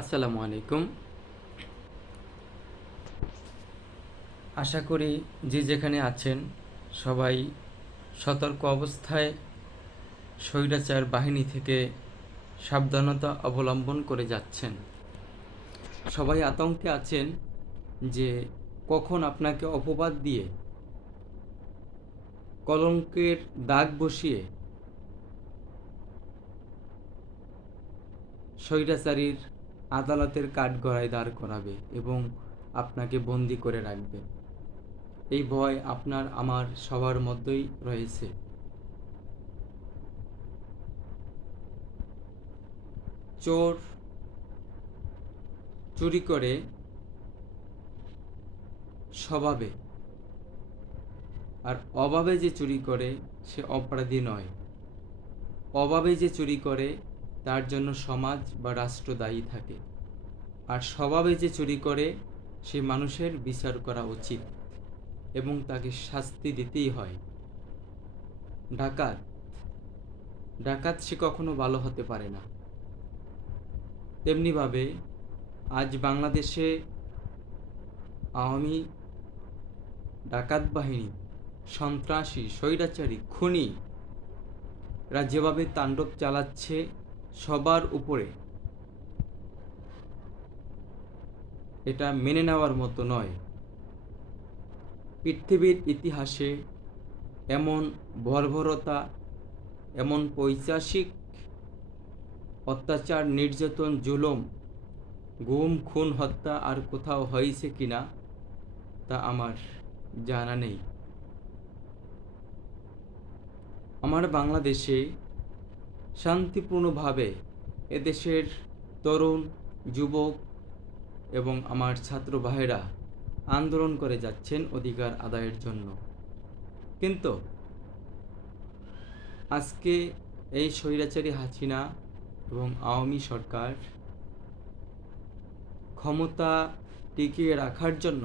আসসালামু আলাইকুম। আশা করি যে যেখানে আছেন সবাই সতর্ক অবস্থায় স্বৈরাচার বাহিনী থেকে সাবধানতা অবলম্বন করে যাচ্ছেন। সবাই আতঙ্কে আছেন যে কখন আপনাকে অপবাদ দিয়ে কলঙ্কের দাগ বসিয়ে স্বৈরাচারীর আদালতের কাঠগড়ায় দাঁড় করাবে এবং আপনাকে বন্দি করে রাখবে। এই ভয় আপনার আমার সবার মধ্যেই রয়েছে। চোর চুরি করে স্বভাবে, আর অভাবে যে চুরি করে সে অপরাধী নয়। অভাবে যে চুরি করে তার জন্য সমাজ বা রাষ্ট্র দায়ী থাকে, আর স্বভাবে যে চুরি করে সে মানুষের বিচার করা উচিত এবং তাকে শাস্তি দিতেই হয়। ডাকাত ডাকাত সে কখনো ভালো হতে পারে না। তেমনিভাবে আজ বাংলাদেশে আওয়ামী ডাকাত বাহিনী, সন্ত্রাসী, স্বৈরাচারী, খুনি রা যেভাবে তাণ্ডব চালাচ্ছে সবার উপরে, এটা মেনে নেওয়ার মতো নয়। পৃথিবীর ইতিহাসে এমন বর্বরতা, এমন পৈশাচিক অত্যাচার, নির্যাতন, জুলুম, গুম, খুন, হত্যা আর কোথাও হয়েছে কিনা তা আমার জানা নেই। আমার বাংলাদেশে শান্তিপূর্ণভাবে এদেশের তরুণ, যুবক এবং আমার ছাত্র ভাইয়েরা আন্দোলন করে যাচ্ছেন অধিকার আদায়ের জন্য। কিন্তু আজকে এই স্বৈরাচারী হাসিনা এবং আওয়ামী সরকার ক্ষমতা টিকিয়ে রাখার জন্য